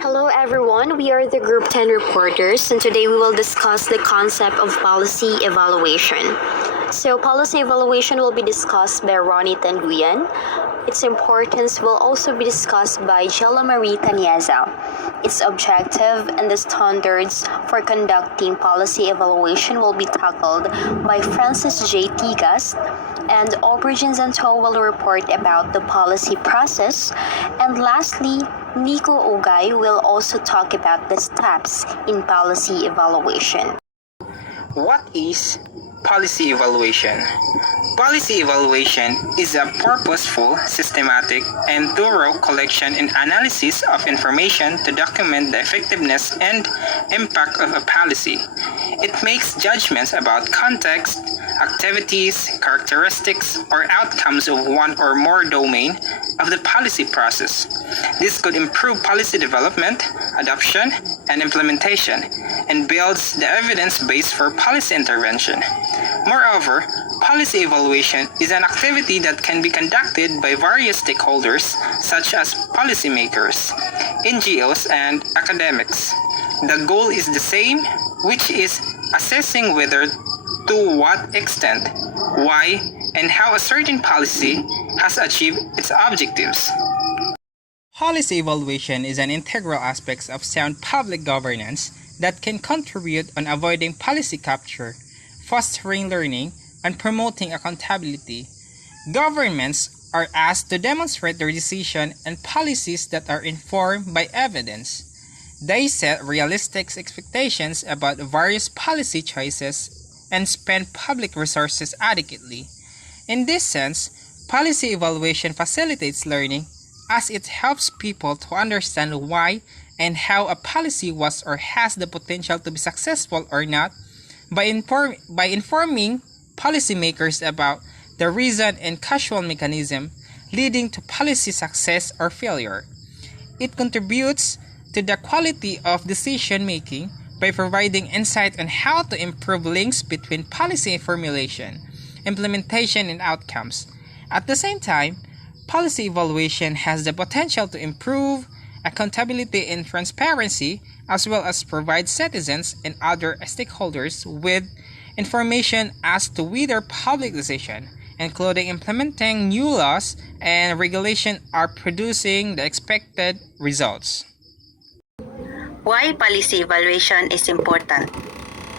Hello everyone, we are the Group 10 reporters and today we will discuss the concept of policy evaluation. So policy evaluation will be discussed by Ronnie Tanguyan. Its importance will also be discussed by Jella Marie Tanieza. Its objective and the standards for conducting policy evaluation will be tackled by Francis J. Tigas, and Aubergine Zanto will report about the policy process. And lastly, Nico Ogay will also talk about the steps in policy evaluation. What is policy evaluation? Policy evaluation is a purposeful, systematic, and thorough collection and analysis of information to document the effectiveness and impact of a policy. It makes judgments about context, activities, characteristics, or outcomes of one or more domain of the policy process. This could improve policy development, adoption, and implementation, and builds the evidence base for policy intervention. Moreover, policy evaluation is an activity that can be conducted by various stakeholders such as policymakers, NGOs, and academics. The goal is the same, which is assessing whether, to what extent, why, and how a certain policy has achieved its objectives. Policy evaluation is an integral aspect of sound public governance that can contribute on avoiding policy capture, fostering learning, and promoting accountability. Governments are asked to demonstrate their decisions and policies that are informed by evidence. They set realistic expectations about various policy choices and spend public resources adequately. In this sense, policy evaluation facilitates learning as it helps people to understand why and how a policy was or has the potential to be successful or not by informing policymakers about the reason and causal mechanism leading to policy success or failure. It contributes to the quality of decision making by providing insight on how to improve links between policy formulation, implementation, and outcomes. At the same time, policy evaluation has the potential to improve accountability and transparency, as well as provide citizens and other stakeholders with information as to whether public decisions, including implementing new laws and regulations, are producing the expected results. Why policy evaluation is important?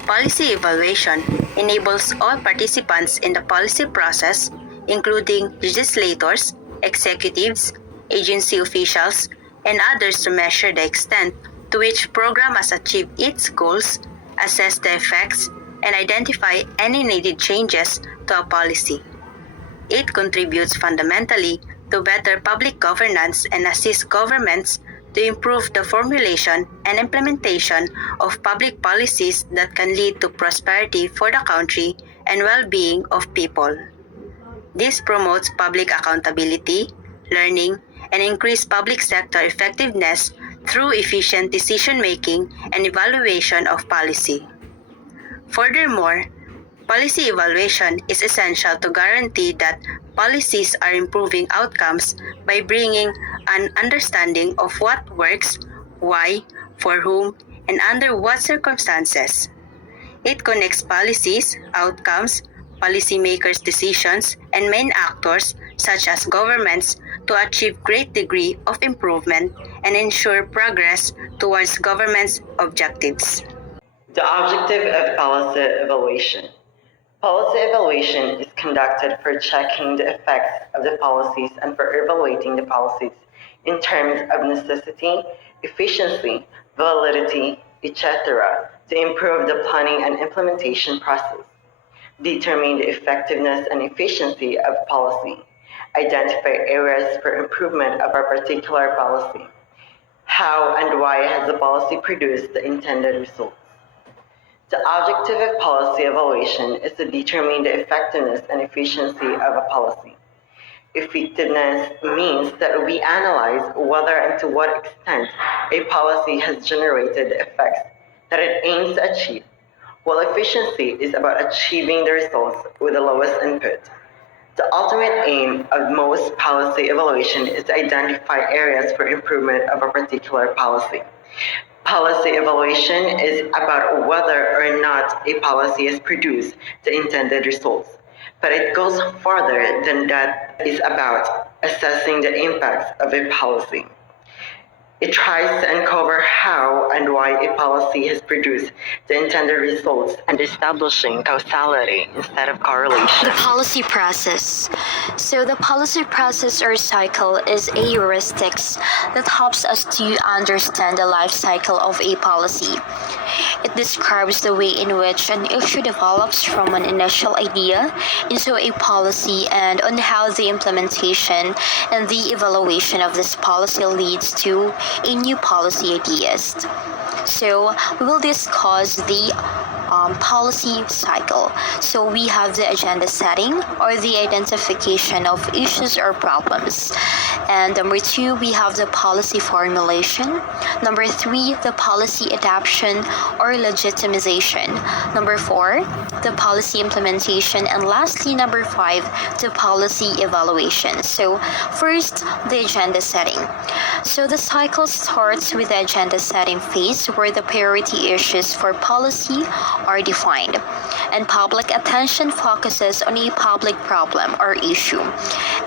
Policy evaluation enables all participants in the policy process, including legislators, executives, agency officials, and others, to measure the extent to which program has achieved its goals, assess the effects, and identify any needed changes to a policy. It contributes fundamentally to better public governance and assists governments to improve the formulation and implementation of public policies that can lead to prosperity for the country and well-being of people. This promotes public accountability, learning, and increased public sector effectiveness through efficient decision-making and evaluation of policy. Furthermore, policy evaluation is essential to guarantee that policies are improving outcomes by bringing an understanding of what works, why, for whom, and under what circumstances. It connects policies, outcomes, policymakers' decisions, and main actors such as governments to achieve great degree of improvement and ensure progress towards government's objectives. The objective of policy evaluation. Policy evaluation is conducted for checking the effects of the policies and for evaluating the policies in terms of necessity, efficiency, validity, etc., to improve the planning and implementation process, determine the effectiveness and efficiency of policy, identify areas for improvement of a particular policy, how and why has the policy produced the intended results. The objective of policy evaluation is to determine the effectiveness and efficiency of a policy. Effectiveness means that we analyze whether and to what extent a policy has generated the effects that it aims to achieve, while efficiency is about achieving the results with the lowest input. The ultimate aim of most policy evaluation is to identify areas for improvement of a particular policy. Policy evaluation is about whether or not a policy has produced the intended results, but it goes farther than that. It is about assessing the impacts of a policy. It tries to uncover how and why a policy has produced the intended results and establishing causality instead of correlation. The policy process. So the policy process or cycle is a heuristics that helps us to understand the life cycle of a policy. It describes the way in which an issue develops from an initial idea into a policy and on how the implementation and the evaluation of this policy leads to a new policy ideas. So we will discuss the policy cycle. So we have the agenda setting or the identification of issues or problems. And number 2, we have the policy formulation. Number 3, the policy adoption or legitimization. Number 4, the policy implementation. And lastly, number 5, the policy evaluation. So first, the agenda setting. So the cycle starts with the agenda setting phase where the priority issues for policy are defined, and public attention focuses on a public problem or issue,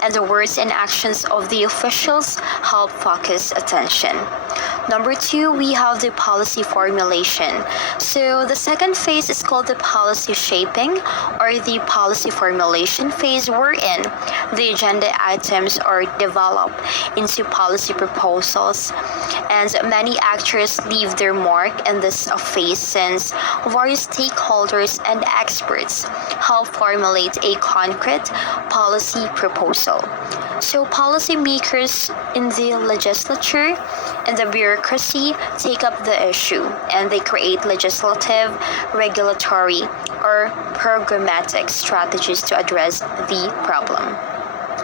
and the words and actions of the officials help focus attention. Number 2, we have the policy formulation. So the second phase is called the policy shaping or the policy formulation phase, wherein the agenda items are developed into policy proposals, and many actors leave their mark in this phase since various stakeholders and experts help formulate a concrete policy proposal. So policymakers in the legislature and the bureaucracy take up the issue and they create legislative, regulatory, or programmatic strategies to address the problem.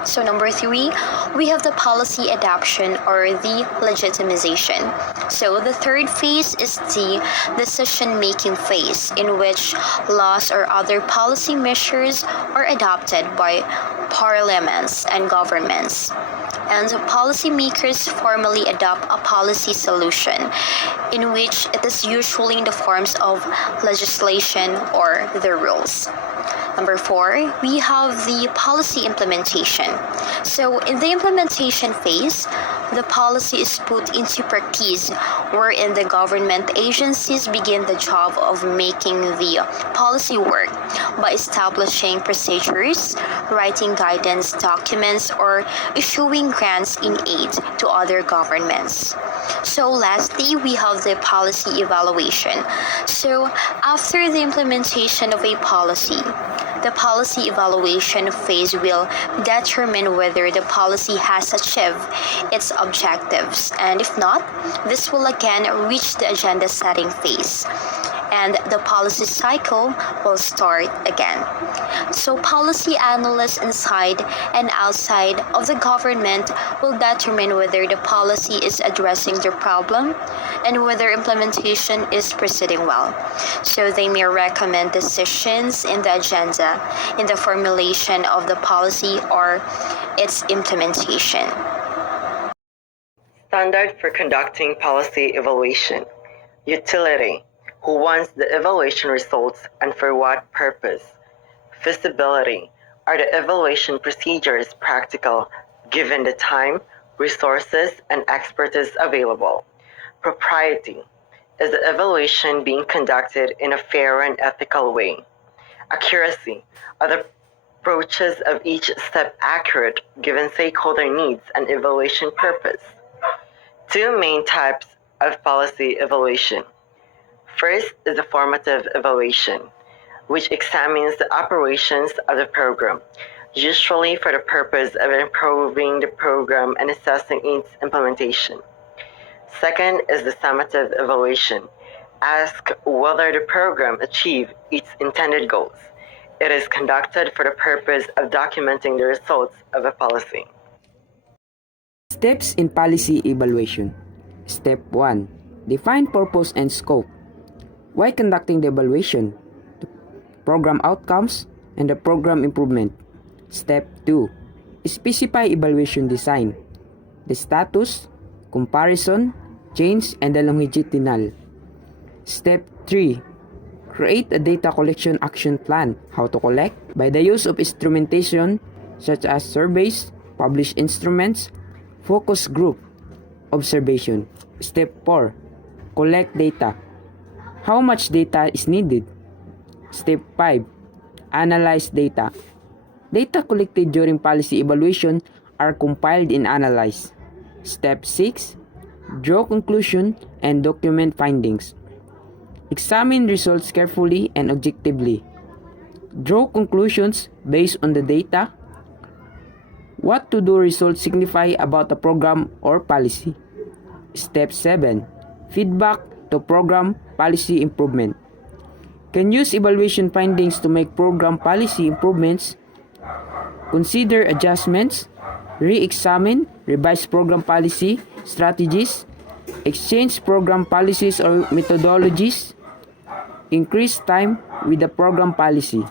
So number 3, we have the policy adoption or the legitimization. So the third phase is the decision-making phase in which laws or other policy measures are adopted by parliaments and governments. And policymakers formally adopt a policy solution in which it is usually in the forms of legislation or the rules. Number 4, we have the policy implementation. So in the implementation phase, the policy is put into practice, wherein the government agencies begin the job of making the policy work by establishing procedures, writing guidance documents, or issuing grants in aid to other governments. So lastly, we have the policy evaluation. So after the implementation of a policy, the policy evaluation phase will determine whether the policy has achieved its objectives, and if not, this will again reach the agenda setting phase, and the policy cycle will start again. So policy analysts inside and outside of the government will determine whether the policy is addressing the problem and whether implementation is proceeding well. So they may recommend decisions in the agenda, in the formulation of the policy or its implementation. Standard for conducting policy evaluation. Utility. Who wants the evaluation results and for what purpose? Feasibility. Are the evaluation procedures practical given the time, resources, and expertise available? Propriety. Is the evaluation being conducted in a fair and ethical way? Accuracy. Are the approaches of each step accurate given stakeholder needs and evaluation purpose? Two main types of policy evaluation. First is the formative evaluation, which examines the operations of the program, usually for the purpose of improving the program and assessing its implementation. Second is the summative evaluation. Ask whether the program achieved its intended goals. It is conducted for the purpose of documenting the results of a policy. Steps in policy evaluation. Step 1. Define purpose and scope. Why conducting the evaluation? The program outcomes and the program improvement. Step 2. Specify evaluation design. The status, comparison, change, and the longitudinal. Step 3. Create a data collection action plan. How to collect? By the use of instrumentation such as surveys, published instruments, focus group, observation. Step 4. Collect data. How much data is needed? Step 5. Analyze data. Data collected during policy evaluation are compiled and analyzed. Step 6. Draw conclusion and document findings. Examine results carefully and objectively. Draw conclusions based on the data. What to do results signify about a program or policy. Step 7. Feedback to program policy improvement. Can use evaluation findings to make program policy improvements. Consider adjustments. Re-examine, revise program policy strategies. Exchange program policies or methodologies. Increase time with the program policy.